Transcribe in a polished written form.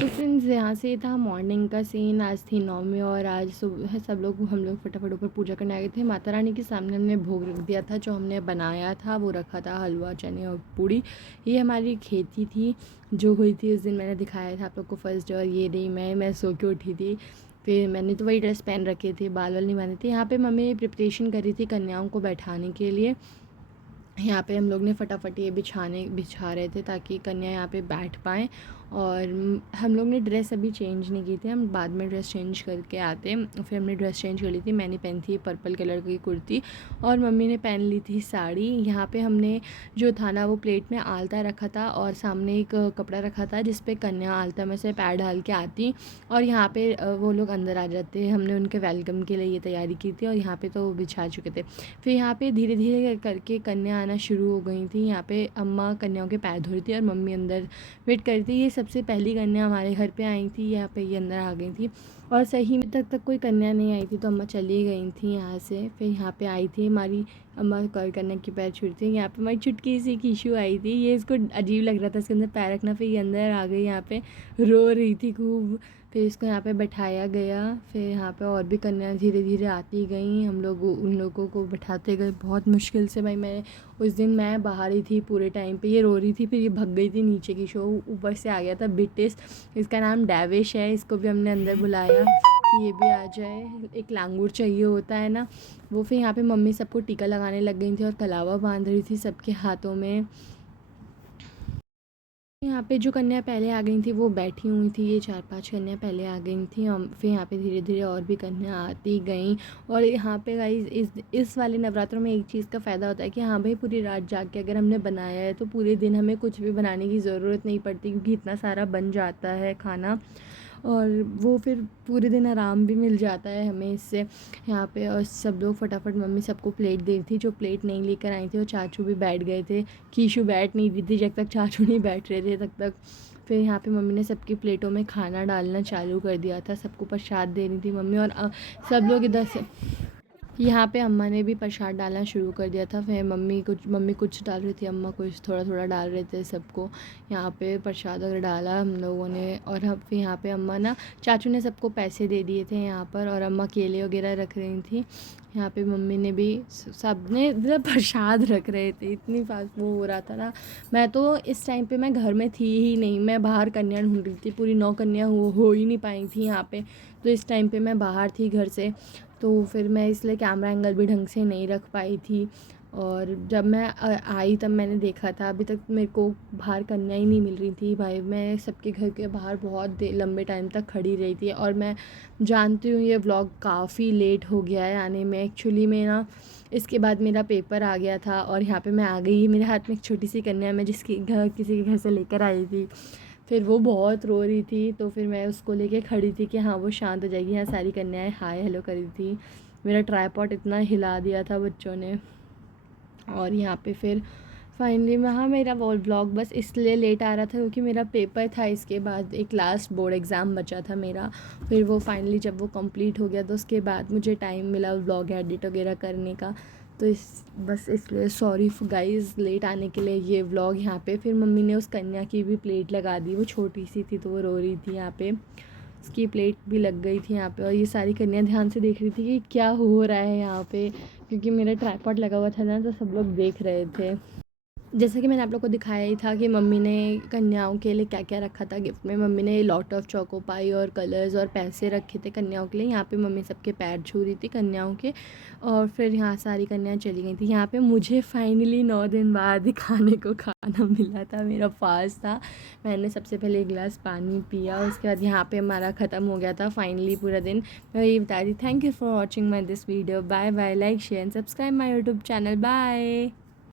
तो फ्रेंड्स यहाँ से था मॉर्निंग का सीन। आज थी नवमी और आज सुबह हम लोग फटाफट ऊपर पूजा करने आ गए थे। माता रानी के सामने हमने भोग रख दिया था। जो हमने बनाया था वो रखा था हलवा, चने और पूड़ी। ये हमारी खेती थी जो हुई थी उस दिन। मैंने दिखाया था आप लोग को फर्स्ट डे। और ये रही मैं सो के उठी थी। फिर मैंने तो वही ड्रेस पहन रखे थे, बाल वाल नहीं बांधे थे। यहाँ पर मम्मी प्रिपरेशन कर रही थी कन्याओं को बैठाने के लिए। यहाँ पे हम लोग ने फटाफट ये बिछा रहे थे ताकि कन्या यहाँ पे बैठ पाएँ। और हम लोग ने ड्रेस अभी चेंज नहीं की थी, हम बाद में ड्रेस चेंज करके आते। फिर हमने ड्रेस चेंज कर ली थी। मैंने पहनी थी पर्पल कलर की कुर्ती और मम्मी ने पहन ली थी साड़ी। यहाँ पे हमने जो था ना वो प्लेट में आलता रखा था और सामने एक कपड़ा रखा था जिस पे कन्या आलता में से पैर डाल के आती और यहाँ पे वो लोग अंदर आ जाते। हमने उनके वेलकम के लिए ये तैयारी की थी और यहाँ पे तो वो बिछा चुके थे। फिर यहाँ पे धीरे धीरे करके कन्या आना शुरू हो गई थी। यहाँ पे अम्मा कन्याओं के पैर धो रही थी और मम्मी अंदर वेट कर रही थी। ये सबसे पहली कन्या हमारे घर पे आई थी। यहाँ पे ये अंदर आ गई थी और सही में तक कोई कन्या नहीं आई थी तो अम्मा चली गई थी यहाँ से। फिर यहाँ पे आई थी हमारी अम्मा कन्या के पैर छूती थी। यहाँ पे हमारी चुटकी सी कीशु आई थी। ये इसको अजीब लग रहा था इसके अंदर पैर रखना। फिर ये अंदर आ गई, यहाँ पे रो रही थी खूब। फिर इसको यहाँ पे बैठाया गया। फिर यहाँ पे और भी कन्या धीरे धीरे आती गई। हम लोग उन लोगों को बैठाते गए बहुत मुश्किल से। भाई मैं उस दिन मैं बाहर ही थी पूरे टाइम पे। ये रो रही थी, फिर ये भग गई थी नीचे की शो। ऊपर से आ गया था बिटिस, इसका नाम डेविश है। इसको भी हमने अंदर बुलाया कि ये भी आ जाए। एक लांगूर चाहिए होता है ना वो। फिर यहाँ पे मम्मी सबको टीका लगाने लग गई थी और कलावा बांध रही थी सबके हाथों में। यहाँ पे जो कन्या पहले आ गई थी वो बैठी हुई थी। ये 4-5 कन्या पहले आ गई थी। फिर यहाँ पे धीरे धीरे और भी कन्या आती गईं। और यहाँ पे गाइस इस वाले नवरात्रों में एक चीज़ का फ़ायदा होता है कि हाँ भाई पूरी रात जाग के अगर हमने बनाया है तो पूरे दिन हमें कुछ भी बनाने की ज़रूरत नहीं पड़ती क्योंकि इतना सारा बन जाता है खाना। और वो फिर पूरे दिन आराम भी मिल जाता है हमें इससे। यहाँ पे और सब लोग फटाफट मम्मी सबको प्लेट दे रही थी। जो प्लेट नहीं लेकर आई थी और चाचू भी बैठ गए थे। कीशु बैठ नहीं रही थी जब तक चाचू नहीं बैठ रहे थे तब तक। फिर यहाँ पे मम्मी ने सबकी प्लेटों में खाना डालना चालू कर दिया था। सबको प्रसाद दे रही थी मम्मी। और सब लोग इधर से यहाँ पे अम्मा ने भी प्रसाद डालना शुरू कर दिया था। फिर मम्मी कुछ डाल रही थी, अम्मा कुछ थोड़ा थोड़ा डाल रहे थे सबको। यहाँ पे प्रसाद वगैरह डाला हम लोगों ने। और हम फिर यहाँ पे अम्मा ना चाचू ने सबको पैसे दे दिए थे यहाँ पर। और अम्मा केले वगैरह रख रही थी। यहाँ पे मम्मी ने भी सब ने मतलब प्रसाद रख रहे थे। इतनी फास्ट वो हो रहा था ना। मैं तो इस टाइम पे मैं घर में थी ही नहीं, मैं बाहर कन्या ढूंढ रही थी। पूरी 9 कन्या हो ही नहीं पाई थी यहाँ पे। तो इस टाइम पे मैं बाहर थी घर से, तो फिर मैं इसलिए कैमरा एंगल भी ढंग से नहीं रख पाई थी। और जब मैं आई तब मैंने देखा था। अभी तक मेरे को बाहर कन्या ही नहीं मिल रही थी भाई। मैं सबके घर के बाहर बहुत लंबे टाइम तक खड़ी रही थी। और मैं जानती हूँ ये व्लॉग काफ़ी लेट हो गया है आने में। एक्चुअली में ना इसके बाद मेरा पेपर आ गया था और यहाँ पे मैं आ गई। मेरे हाथ में एक छोटी सी कन्या मैं जिसकी घर किसी के घर से लेकर आई थी। फिर वो बहुत रो रही थी तो फिर मैं उसको लेके खड़ी थी कि हाँ वो शांत हो जाएगी। यहाँ सारी कन्याएं हाय हेलो कर रही थी। मेरा ट्राइपॉड इतना हिला दिया था बच्चों ने। और यहाँ पे फिर फाइनली मैं हाँ मेरा वो व्लॉग बस इसलिए लेट आ रहा था क्योंकि मेरा पेपर था। इसके बाद एक लास्ट बोर्ड एग्ज़ाम बचा था मेरा। फिर वो फाइनली जब वो कंप्लीट हो गया तो उसके बाद मुझे टाइम मिला व्लॉग एडिट वगैरह करने का। तो बस इसलिए सॉरी गाइस लेट आने के लिए ये व्लॉग। यहाँ पे फिर मम्मी ने उस कन्या की भी प्लेट लगा दी। वो छोटी सी थी तो वो रो रही थी। यहाँ पे उसकी प्लेट भी लग गई थी यहाँ पे। और ये सारी कन्या ध्यान से देख रही थी कि क्या हो रहा है यहाँ पे, क्योंकि मेरा ट्राइपॉड लगा हुआ था ना तो सब लोग देख रहे थे। जैसा कि मैंने आप लोग को दिखाया ही था कि मम्मी ने कन्याओं के लिए क्या क्या रखा था गिफ्ट में। मम्मी ने लॉट ऑफ चोको पाई और कलर्स और पैसे रखे थे कन्याओं के लिए। यहाँ पे मम्मी सबके पैर छू रही थी कन्याओं के। और फिर यहाँ सारी कन्याएं चली गई थी। यहाँ पे मुझे फाइनली 9 दिन बाद खाने को खाना मिला था। मेरा फास्ट था। मैंने सबसे पहले एक गिलास पानी पिया, उसके बाद यहाँ पे हमारा ख़त्म हो गया था फाइनली पूरा दिन। मैं ये बता रही thank you for watching my this video. Bye bye, like share and subscribe my YouTube channel. Bye.